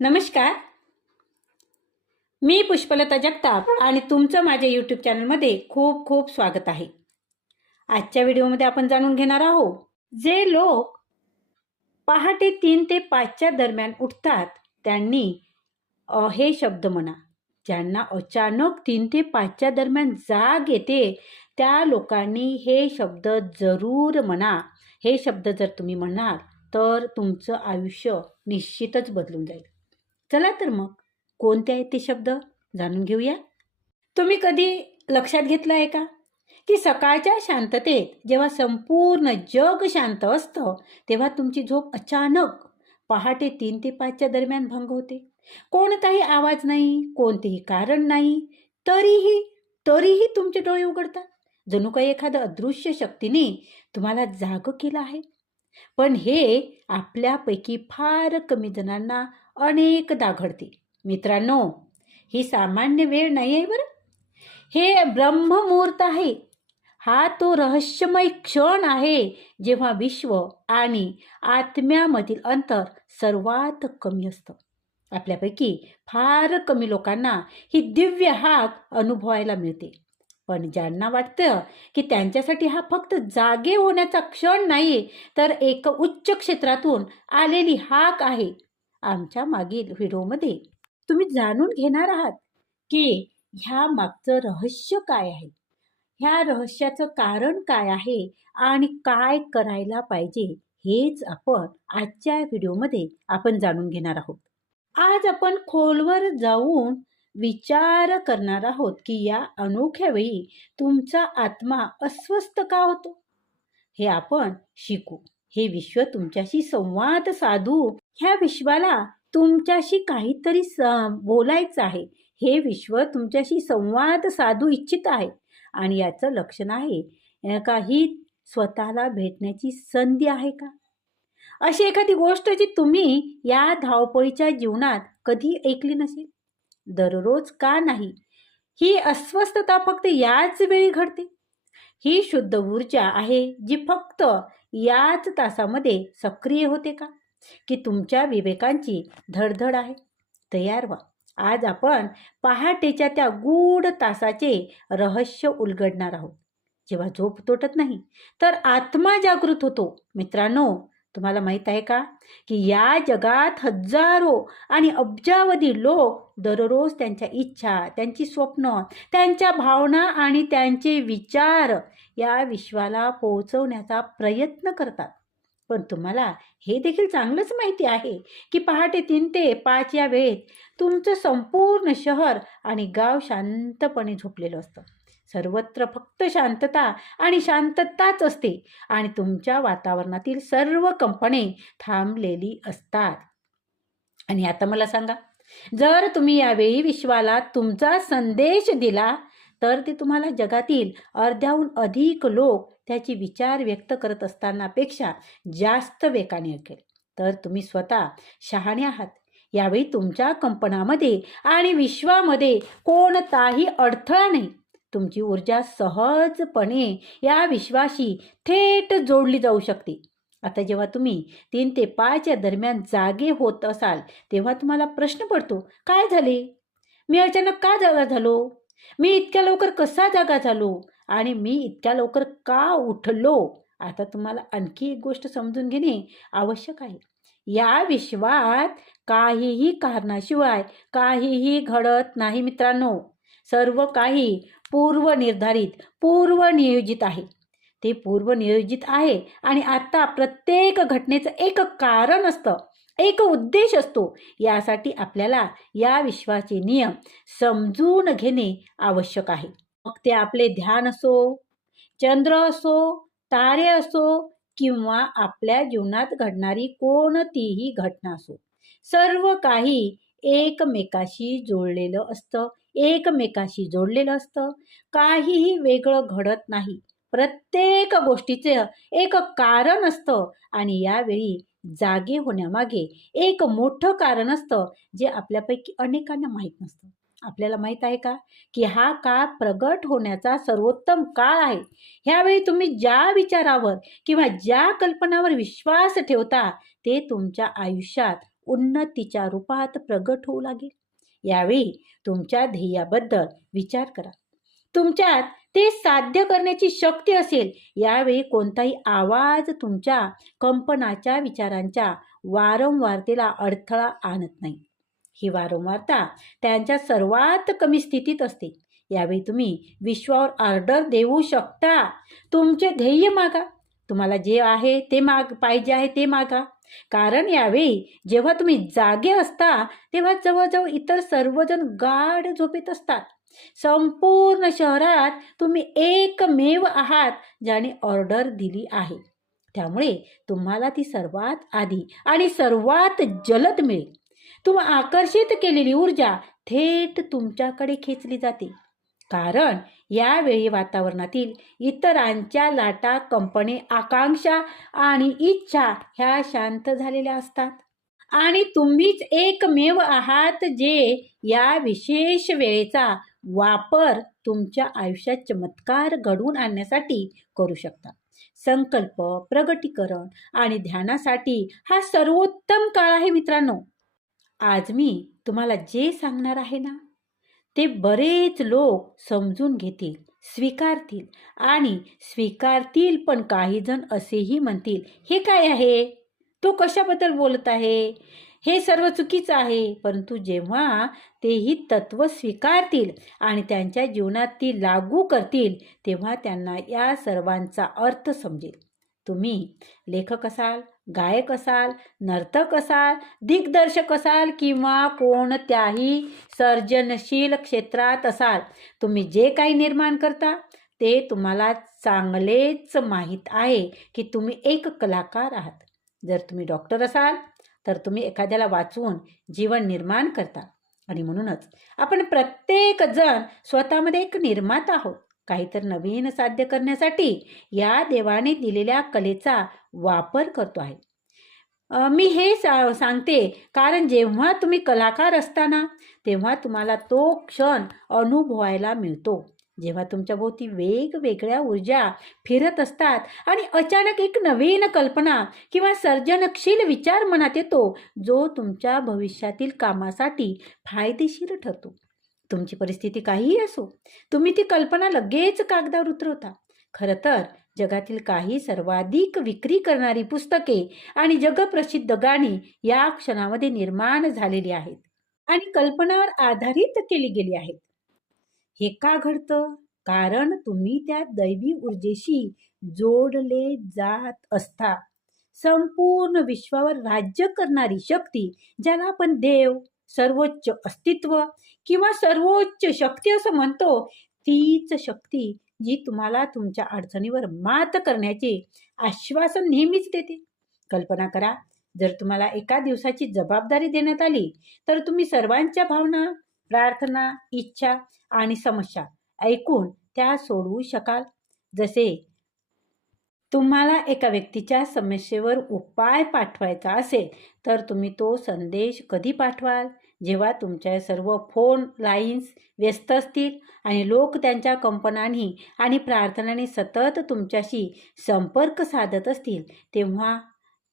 नमस्कार. मी पुष्पलता जगताप आणि तुमचं माझ्या यूट्यूब चॅनलमध्ये खूप खूप स्वागत आहे. आजच्या व्हिडिओमध्ये आपण जाणून घेणार आहोत जे लोक पहाटे तीन ते पाचच्या दरम्यान उठतात त्यांनी अ, हे शब्द म्हणा ज्यांना अचानक तीन ते पाचच्या दरम्यान जाग येते त्या लोकांनी हे शब्द जरूर म्हणा. हे शब्द जर तुम्ही म्हणाल तर तुमचं आयुष्य निश्चितच बदलून जाईल. चला तर मग. कोणते आहेत ते शब्द? जाणून घेऊया. तुम्ही कधी लक्षात घेतलं आहे का? की सकाळच्या शांततेत जेव्हा संपूर्ण जग शांत असतं तेव्हा तुमची झोप अचानक पहाटे तीन ते पाचच्या दरम्यान भंग होते. कोणताही आवाज नाही कोणतेही कारण नाही तरीही तरीही तुमचे डोळे उघडतात. जणू काही एखाद्या अदृश्य शक्तीने तुम्हाला जाग केलं आहे. पण हे आपल्यापैकी फार कमी जणांना अनेकदा घडते मित्रांनो ही सामान्य वेळ नाही आहे बरं? हे ब्रह्ममुहूर्त आहे. हा तो रहस्यमय क्षण आहे जेव्हा विश्व आणि आत्म्यामधील अंतर सर्वात कमी असतं. आपल्यापैकी फार कमी लोकांना ही दिव्य हाक अनुभवायला मिळते. पण ज्यांना वाटतं की त्यांच्यासाठी हा फक्त जागे होण्याचा क्षण नाही तर एक उच्च क्षेत्रातून आलेली हाक आहे. आमच्या मागील व्हिडिओमध्ये. तुम्ही जाणून घेणार आहात की ह्या मागचं रहस्य काय आहे? ह्या रहस्याचं कारण काय आहे? आणि काय करायला पाहिजे? हेच आपण आजच्या व्हिडिओमध्ये आपण जाणून घेणार आहोत. आज आपण खोलवर जाऊन विचार करणार आहोत की या अनोख्या वेळी तुमचा आत्मा अस्वस्थ का होतो? हे आपण शिकू. हे विश्व तुमच्याशी संवाद साधू. ह्या विश्वाला तुमच्याशी काहीतरी स बोलायचं आहे. हे विश्व तुमच्याशी संवाद साधू इच्छित आहे. आणि याचं लक्षण आहे का ही स्वतःला भेटण्याची संधी आहे का? अशी एखादी गोष्ट जी तुम्ही या धावपळीच्या जीवनात कधी ऐकली नसेल? दररोज का नाही? ही अस्वस्थता फक्त याच वेळी घडते. ही शुद्ध ऊर्जा आहे जी फक्त याच तासामध्ये सक्रिय होते का? की तुमच्या विवेकांची धडधड आहे? तयार व्हा. आज आपण पहाटेच्या त्या गूढ तासाचे रहस्य उलगडणार आहोत. जेव्हा झोप तुटत नाही तर आत्मा जागृत होतो. मित्रांनो तुम्हाला माहीत आहे का? की या जगात हजारो आणि अब्जावधी लोक दररोज त्यांच्या इच्छा त्यांची स्वप्न त्यांच्या भावना आणि त्यांचे विचार या विश्वाला पोहोचवण्याचा प्रयत्न करतात. पण तुम्हाला हे देखील चांगलंच माहिती आहे की पहाटे तीन ते पाच या वेळेत तुमचं संपूर्ण शहर आणि गाव शांतपणे झोपलेलं असतं. सर्वत्र फक्त शांतता आणि शांतताच असते आणि तुमच्या वातावरणातील सर्व कंपने थांबलेली असतात. आणि आता मला सांगा जर तुम्ही यावेळी विश्वाला तुमचा संदेश दिला तर ते तुम्हाला जगातील अर्ध्याहून अधिक लोक त्याची विचार व्यक्त करत असतानापेक्षा जास्त वेगाने ऐकेल. तर तुम्ही स्वतः शहाणे आहात. यावेळी तुमच्या कंपनामध्ये आणि विश्वामध्ये कोणताही अडथळा नाही. तुमची ऊर्जा सहजपणे या विश्वाशी थेट जोडली जाऊ शकते. आता जेव्हा तुम्ही तीन ते पाच या दरम्यान जागे होत असाल तेव्हा तुम्हाला प्रश्न पडतो काय झाले? मी अचानक का जागा झालो? मी इतक्या लवकर कसा जागा झालो? आणि मी इतक्या लवकर का उठलो? आता तुम्हाला आणखी एक गोष्ट समजून घेणे आवश्यक आहे. या विश्वात काहीही कारणाशिवाय काहीही घडत नाही मित्रांनो. सर्व काही पूर्वनिर्धारित पूर्वनियोजित आहे. ते पूर्वनियोजित आहे आणि आता प्रत्येक घटनेचं एक कारण असतं. एक उद्देश असतो. यासाठी आपल्याला या विश्वाचे नियम समजून घेणे आवश्यक आहे. मग ते आपले ध्यान असो चंद्र असो तारे असो किंवा आपल्या जीवनात घडणारी कोणतीही घटना असो. सर्व काही एकमेकाशी जोडलेलं असतं. एकमेकाशी जोडलेलं असतं. काहीही वेगळं घडत नाही. प्रत्येक गोष्टीचं एक कारण असतं आणि यावेळी जागे होण्यामागे एक मोठं कारण असतं जे आपल्यापैकी अनेकांना माहीत नसतं. आपल्याला माहीत आहे का? की हा काळ प्रगट होण्याचा सर्वोत्तम काळ आहे. ह्यावेळी तुम्ही ज्या विचारावर किंवा ज्या कल्पनावर विश्वास ठेवता ते तुमच्या आयुष्यात उन्नतीच्या रूपात प्रगट होऊ लागेल. यावेळी तुमच्या ध्येयाबद्दल विचार करा. तुमच्यात ते साध्य करण्याची शक्ती असेल यावेळी कोणताही आवाज तुमच्या कंपनाच्या विचारांच्या वारंवारतेला अडथळा आणत नाही. ही वारंवारता त्यांच्या सर्वात कमी स्थितीत असते. यावेळी तुम्ही विश्वावर ऑर्डर देऊ शकता. तुमचे ध्येय मागा. तुम्हाला जे आहे ते माग पाहिजे आहे ते मागा. कारण यावेळी जेव्हा तुम्ही जागे असता तेव्हा जवळजवळ इतर सर्वजण गाढ झोपेत असतात. संपूर्ण शहरात तुम्ही एकमेव आहात ज्याने ऑर्डर दिली आहे. त्यामुळे तुम्हाला ती सर्वात आधी आणि सर्वात जलद मिळेल. तुम्ही आकर्षित केलेली ऊर्जा थेट तुमच्याकडे खेचली जाते. कारण यावेळी वातावरणातील इतरांच्या लाटा कंपने आकांक्षा आणि इच्छा ह्या शांत झालेल्या असतात. आणि तुम्हीच एकमेव आहात जे या विशेष वेळेचा वापर तुमच्या आयुष्यात चमत्कार घडवून आणण्यासाठी करू शकता. संकल्प प्रगटीकरण आणि ध्यानासाठी हा सर्वोत्तम काळ आहे मित्रांनो. आज मी तुम्हाला जे सांगणार आहे ना ते बरेच लोक समजून घेतील स्वीकारतील आणि स्वीकारतील पण काही जण असेही म्हणतील हे काय आहे? तो कशाबद्दल बोलत आहे? हे सर्व चुकीचं आहे. परंतु जेव्हा तेही तत्व स्वीकारतील आणि त्यांच्या जीवनात ती लागू करतील तेव्हा त्यांना या सर्वांचा अर्थ समजेल. तुम्ही लेखक असाल गायक असाल नर्तक असाल दिग्दर्शक असाल किंवा कोणत्याही सर्जनशील क्षेत्रात असाल तुम्ही जे काही निर्माण करता ते तुम्हाला चांगलेच माहीत आहे की तुम्ही एक कलाकार आहात. जर तुम्ही डॉक्टर असाल तर तुम्ही एखाद्याला वाचवून जीवन निर्माण करता. आणि म्हणूनच आपण प्रत्येक जण स्वतःमध्ये एक निर्माता आहोत. काहीतरी नवीन साध्य करण्यासाठी या देवाने दिलेल्या कलेचा वापर करतो आहे. मी हे सा सांगते कारण जेव्हा तुम्ही कलाकार असताना तेव्हा तुम्हाला तो क्षण अनुभवायला मिळतो. जेव्हा तुमच्या भोवती वेगवेगळ्या ऊर्जा फिरत असतात आणि अचानक एक नवीन कल्पना किंवा सर्जनशील विचार मनात येतो जो तुमच्या भविष्यातील कामासाठी फायदेशीर ठरतो. तुमची परिस्थिती काहीही असो तुम्ही ती कल्पना लगेच कागदावर उतरवता. खरं तर जगातील काही सर्वाधिक विक्री करणारी पुस्तके आणि जगप्रसिद्ध गाणी या क्षणामध्ये निर्माण झालेली आहेत आणि कल्पनावर आधारित केली गेली आहेत. हे का घडतं? कारण तुम्ही त्या दैवी ऊर्जेशी जोडले जात असता. संपूर्ण विश्वावर राज्य करणारी शक्ती ज्याला आपण देव सर्वोच्च अस्तित्व किंवा सर्वोच्च शक्ती असं म्हणतो तीच शक्ती जी तुम्हाला तुमच्या अडचणीवर मात करण्याचे आश्वासन नेहमीच देते. कल्पना करा जर तुम्हाला एका दिवसाची जबाबदारी देण्यात आली तर तुम्ही सर्वांच्या भावना प्रार्थना इच्छा आणि समस्या. ऐकून त्या सोडवू शकाल? जसे तुम्हाला एका व्यक्तीच्या समस्येवर उपाय पाठवायचा असेल तर तुम्ही तो संदेश कधी पाठवाल? जेव्हा तुमच्या सर्व फोन लाईन्स व्यस्त असतील आणि लोक त्यांच्या कंपनांनी आणि प्रार्थनांनी सतत तुमच्याशी संपर्क साधत असतील तेव्हा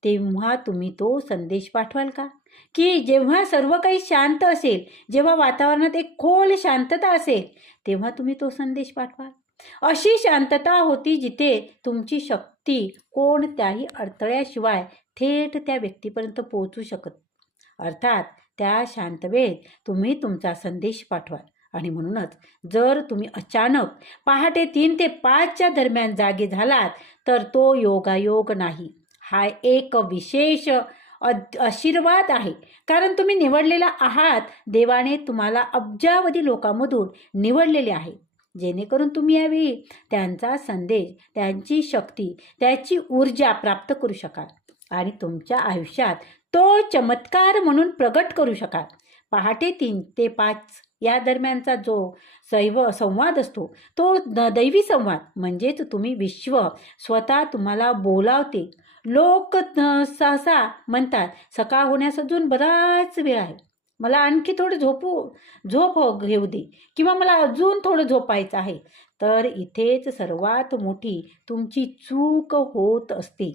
तेव्हा तुम्ही तो संदेश पाठवाल का? की जेव्हा सर्व काही शांत असेल जेव्हा वातावरणात एक खोल शांतता असेल तेव्हा तुम्ही तो संदेश पाठवाल. अशी शांतता होती जिथे तुमची शक्ती कोणत्याही अडथळ्याशिवाय थेट त्या व्यक्तीपर्यंत पोहोचू शकत. अर्थात त्या शांत वेळेत तुम्ही तुमचा संदेश पाठवाल. आणि म्हणूनच जर तुम्ही अचानक पहाटे तीन ते पाचच्या दरम्यान जागे झालात तर तो योगायोग नाही. हा एक विशेष आशीर्वाद आहे. कारण तुम्ही निवडलेला आहात देवाने तुम्हाला अब्जावधी लोकांमधून निवडलेले आहे. जेणेकरून तुम्ही यावेळी त्यांचा संदेश त्यांची शक्ती त्याची ऊर्जा प्राप्त करू शकाल. आणि तुमच्या आयुष्यात तो चमत्कार म्हणून प्रगट करू शकाल. पहाटे तीन ते पाच या दरम्यानचा जो सैव संवाद असतो तो द दैवी संवाद. म्हणजेच तुम्ही विश्व स्वतः तुम्हाला बोलावते. लोक सहसा म्हणतात. सकाळ होण्यास अजून बराच वेळ आहे. मला आणखी थोडं झोपू झोप हो घेऊ दे. किंवा मला अजून थोडं झोपायचं आहे. तर इथेच सर्वात मोठी तुमची चूक होत असते.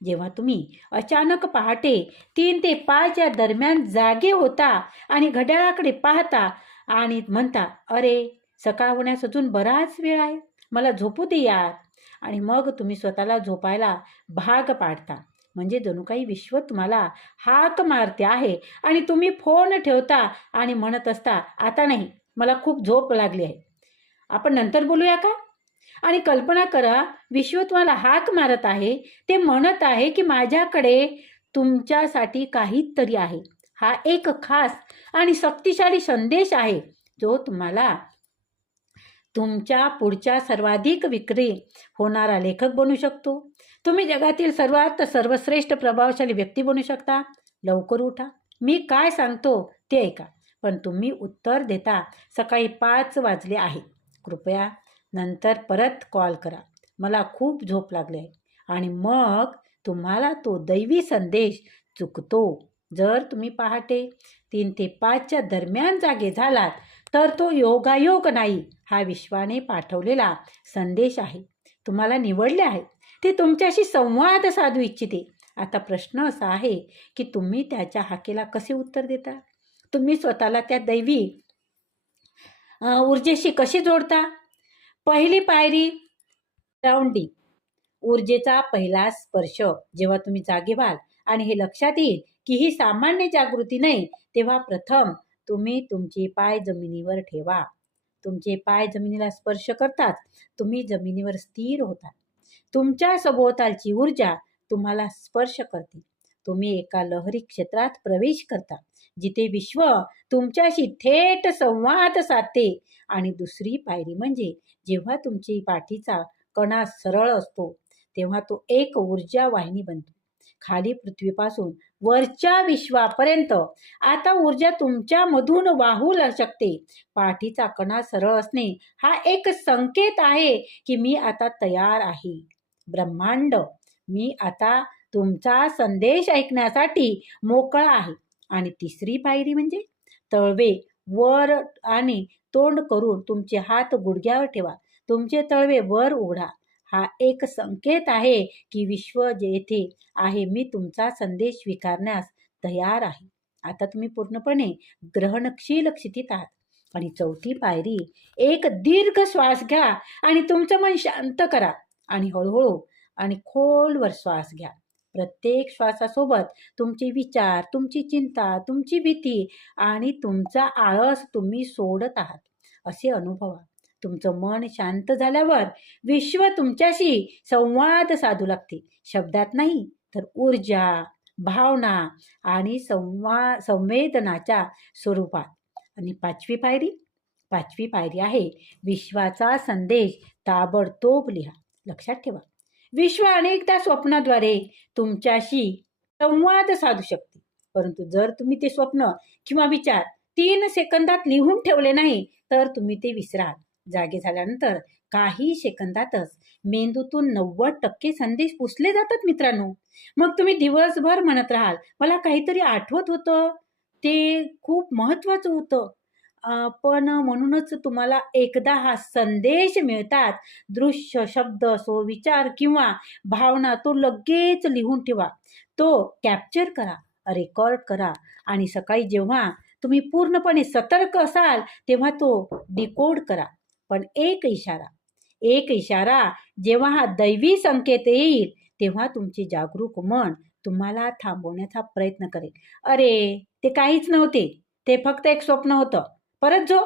जेव्हा तुम्ही अचानक पहाटे तीन ते पाच या दरम्यान जागे होता आणि घड्याळाकडे पाहता आणि म्हणता अरे सकाळ होण्यास अजून बराच वेळ आहे. मला झोपू दे यार. आणि मग तुम्ही स्वतःला झोपायला भाग पाडता. म्हणजे जणू काही विश्व तुम्हाला हाक मारते आहे आणि तुम्ही फोन ठेवता आणि म्हणत असता आता नाही मला खूप झोप लागली आहे. आपण नंतर बोलूया का? आणि कल्पना करा विश्व तुम्हाला हाक मारत आहे ते म्हणत आहे की माझ्याकडे तुमच्यासाठी काहीतरी आहे. हा एक खास आणि शक्तिशाली संदेश आहे जो तुम्हाला तुमच्या पुढच्या सर्वाधिक विक्री होणारा लेखक बनू शकतो. तुम्ही जगातील सर्वात सर्वश्रेष्ठ प्रभावशाली व्यक्ती बनू शकता. लवकर उठा. मी काय सांगतो ते ऐका. पण तुम्ही उत्तर देता सकाळी पाच वाजले आहे. कृपया नंतर परत कॉल करा. मला खूप झोप लागली आहे. आणि मग तुम्हाला तो दैवी संदेश चुकतो. जर तुम्ही पहाटे तीन ते पाचच्या दरम्यान जागे झालात तर तो योगायोग नाही हा विश्वाने पाठवलेला संदेश आहे. तुम्हाला निवडले आहे. ते तुमच्याशी संवाद साधू इच्छिते. आता प्रश्न असा आहे की तुम्ही त्याच्या हाकेला कसे उत्तर देता? तुम्ही स्वतःला त्या दैवी ऊर्जेशी कशी जोडता? पहिली पायरी ग्राउंडिंग ऊर्जेचा पहिला स्पर्श. जेव्हा तुम्ही जागे व्हाल आणि हे लक्षात येईल की ही सामान्य जागृती नाही तेव्हा प्रथम तुम्ही तुमचे पाय जमिनीवर ठेवा. तुमचे पाय जमिनीला स्पर्श करतात. तुम्ही जमिनीवर स्थिर होता तुमच्या सभोवतालची ऊर्जा तुम्हाला स्पर्श करते. तुम्ही एका लहरी क्षेत्रात प्रवेश करता जिथे विश्व तुमच्याशी थेट संवाद साधते आणि दुसरी पायरी म्हणजे जेव्हा तुमची पाठीचा कणा सरळ असतो तेव्हा तो एक ऊर्जा वाहिनी बनतो. खाली पृथ्वीपासून वरच्या विश्वापर्यंत. आता ऊर्जा तुमच्यामधून वाहू शकते. पाठीचा कणा सरळ असणे हा एक संकेत आहे की मी आता तयार आहे. ब्रह्मांड मी आता तुमचा संदेश ऐकण्यासाठी मोकळा आहे. आणि तिसरी पायरी म्हणजे तळवे वर आणि तोंड करून तुमचे हात गुडघ्यावर ठेवा. तुमचे तळवे वर उघडा. हा एक संकेत आहे की विश्व जेथे आहे मी तुमचा संदेश स्वीकारण्यास तयार आहे. आता तुम्ही पूर्णपणे ग्रहणशील स्थितीत आहात. आणि चौथी पायरी एक दीर्घ श्वास घ्या आणि तुमचं मन शांत करा आणि हळूहळू आणि खोलवर श्वास घ्या. प्रत्येक श्वासासोबत तुमचे विचार तुमची चिंता तुमची भीती आणि तुमचा आळस तुम्ही सोडत आहात. असे अनुभवा. तुमचं मन शांत झाल्यावर विश्व तुमच्याशी संवाद साधू लागते. शब्दात नाही तर ऊर्जा भावना आणि संवा संवेदनाच्या स्वरूपात. आणि पाचवी पायरी? पाचवी पायरी आहे विश्वाचा संदेश ताबडतोब लिहा. लक्षात ठेवा. विश्व अनेकदा स्वप्नाद्वारे तुमच्याशी संवाद साधू शकते. परंतु जर तुम्ही ते स्वप्न किंवा विचार तीन सेकंदात लिहून ठेवले नाही तर तुम्ही ते विसराल. जागे झाल्यानंतर काही सेकंदातच मेंदूतून नव्वद टक्के संदेश पुसले जातात मित्रांनो. मग तुम्ही दिवसभर म्हणत राहाल मला काहीतरी आठवत होतं. ते खूप महत्त्वाचं होतं. पण म्हणूनच तुम्हाला एकदा हा संदेश मिळतात दृश्य शब्द असो विचार किंवा भावना तो लगेच लिहून ठेवा. तो कॅप्चर करा रेकॉर्ड करा आणि सकाळी जेव्हा तुम्ही पूर्णपणे सतर्क असाल तेव्हा तो डिकोड करा. पण एक इशारा एक इशारा जेव्हा हा दैवी संकेत येईल तेव्हा तुमचे जागरूक मन तुम्हाला थांबवण्याचा प्रयत्न करेल. अरे ते काहीच नव्हते. ते फक्त एक स्वप्न होतं. परत जो.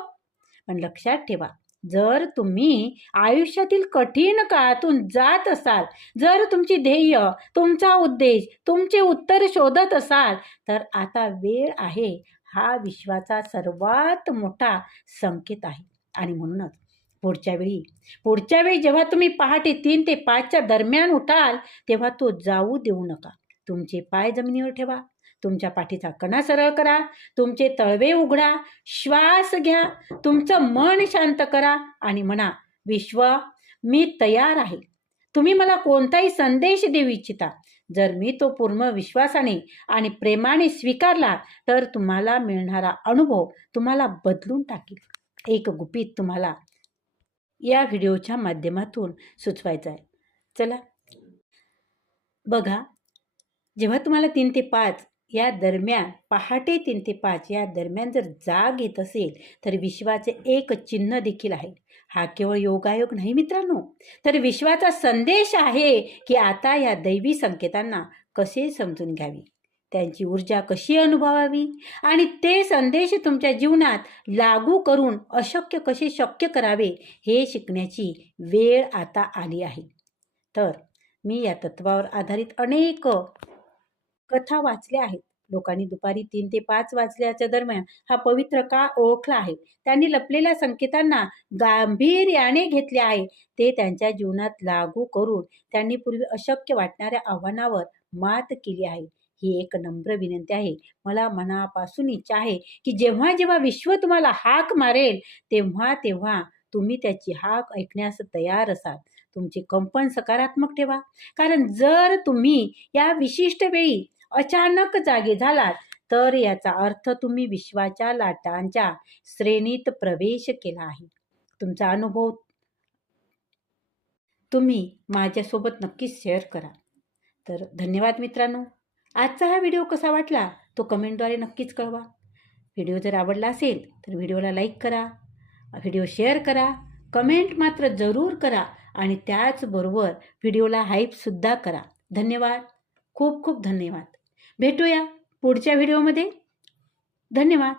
पण लक्षात ठेवा जर तुम्ही आयुष्यातील कठीण काळातून जात असाल जर तुमची ध्येय तुमचा उद्देश तुमचे उत्तर शोधत असाल तर आता वेळ आहे. हा विश्वाचा सर्वात मोठा संकेत आहे. आणि म्हणूनच पुढच्या वेळी. पुढच्या वेळी जेव्हा तुम्ही पहाटे तीन ते पाचच्या दरम्यान उठाल तेव्हा तो जाऊ देऊ नका. तुमचे पाय जमिनीवर ठेवा. तुमच्या पाठीचा कणा सरळ करा. तुमचे तळवे उघडा. श्वास घ्या. तुमचं मन शांत करा आणि म्हणा विश्व मी तयार आहे. तुम्ही मला कोणताही संदेश देऊ इच्छिता. जर मी तो पूर्ण विश्वासाने आणि प्रेमाने स्वीकारला तर तुम्हाला मिळणारा अनुभव तुम्हाला बदलून टाकेल. एक गुपित तुम्हाला या व्हिडिओच्या माध्यमातून सुचवायचं आहे चला. बघा जेव्हा तुम्हाला तीन ते पाच या दरम्यान पहाटे तीन ते पाच या दरम्यान जर जाग येत असेल तर विश्वाचे एक चिन्ह देखील आहे. हा केवळ योगायोग नाही मित्रांनो. तर विश्वाचा संदेश आहे की आता या दैवी संकेतांना कसे समजून घ्यावी? त्यांची ऊर्जा कशी अनुभवावी? आणि ते संदेश तुमच्या जीवनात लागू करून अशक्य कसे शक्य करावे हे शिकण्याची वेळ आता आली आहे. तर मी या तत्वावर आधारित अनेक कथा वाचल्या आहेत. लोकांनी दुपारी तीन ते पाच वाजल्याच्या दरम्यान हा पवित्र का ओळखला आहे. त्यांनी लपलेल्या संकेतांना गांभीर्याने घेतले आहे. ते त्यांच्या जीवनात लागू करून त्यांनी पूर्वी अशक्य वाटणाऱ्या आव्हानावर मात केली आहे. ही एक नम्र विनंती आहे. मला मनापासून इच्छा आहे की जेव्हा जेव्हा विश्व तुम्हाला हाक मारेल तेव्हा तेव्हा तुम्ही त्याची हाक ऐकण्यास तयार असाल. तुमचे कंपन सकारात्मक ठेवा. कारण जर तुम्ही या विशिष्ट वेळी अचानक जागे झालात तर याचा अर्थ तुम्ही विश्वाच्या लाटांच्या श्रेणीत प्रवेश केला आहे. तुमचा अनुभव तुम्ही माझ्यासोबत नक्कीच शेअर करा. तर धन्यवाद मित्रांनो. आजचा हा व्हिडिओ कसा वाटला तो कमेंटद्वारे नक्कीच कळवा. व्हिडिओ जर आवडला असेल तर व्हिडिओला लाईक करा. व्हिडिओ शेअर करा. कमेंट मात्र जरूर करा आणि त्याचबरोबर व्हिडिओला हाईपसुद्धा करा. धन्यवाद. खूप खूप धन्यवाद. भेटूया पुढच्या व्हिडिओमध्ये. धन्यवाद.